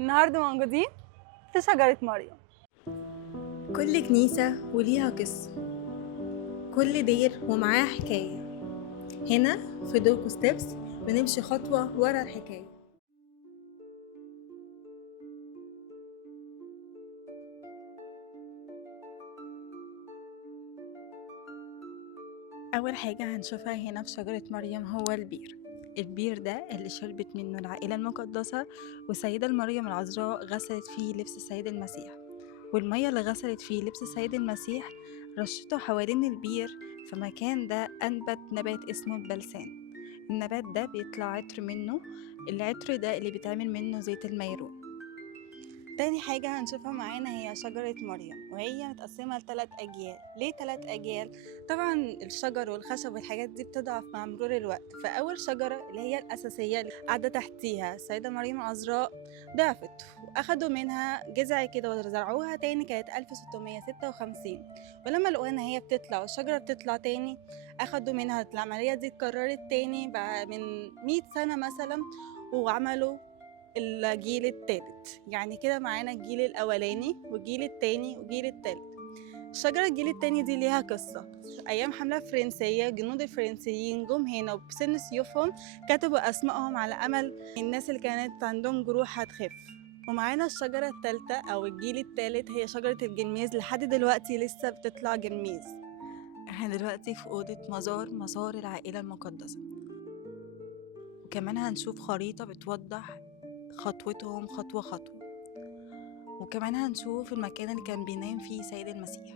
النهارده موجودين في شجرة مريم. كل كنيسة وليها قصة، كل دير ومعاه حكاية. هنا في دوكو ستيبس بنمشي خطوة ورا الحكاية. أول حاجة هنشوفها هنا في شجرة مريم هو البير ده اللي شربت منه العائلة المقدسة، والسيدة مريم العذراء غسلت فيه لبس السيد المسيح، والمية اللي غسلت فيه لبس السيد المسيح رشته حوالين البير. في مكان ده أنبت نبات اسمه البلسان. النبات ده بيطلع عطر منه، العطر ده اللي بيتعمل منه زيت الميرون. تاني حاجة هنشوفها معانا هي شجرة مريم، وهي متقسمة ل3 أجيال. ليه 3 أجيال؟ طبعا الشجر والخشب والحاجات دي بتضعف مع مرور الوقت، فأول شجرة اللي هي الأساسية اللي قاعدة تحتيها السيدة مريم العذراء ضعفت، وأخدوا منها جذع كده وزرعوها تاني، كانت 1656. ولما لقوها إن هي بتطلع والشجرة بتطلع تاني، أخدوا منها العملية دي اتكررت تاني بعد من 100 سنة مثلا، وعملوا الجيل التالت. يعني كده معانا الجيل الأولاني والجيل التاني والجيل التالت. الشجرة الجيل التاني دي ليها قصة. أيام حملة فرنسية جنود الفرنسيين جم هنا وبسن سيوفهم كتبوا أسمائهم على أمل الناس اللي كانت عندهم جروح هتخف. ومعانا الشجرة التالتة أو الجيل التالت هي شجرة الجميز، لحد دلوقتي لسه بتطلع جميز. احنا دلوقتي في أوضة مزار العائلة المقدسة، وكمان هنشوف خريطة بتوضح خطوتهم خطوة خطوة، وكمان هنشوف المكان اللي كان بينام فيه سيد المسيح.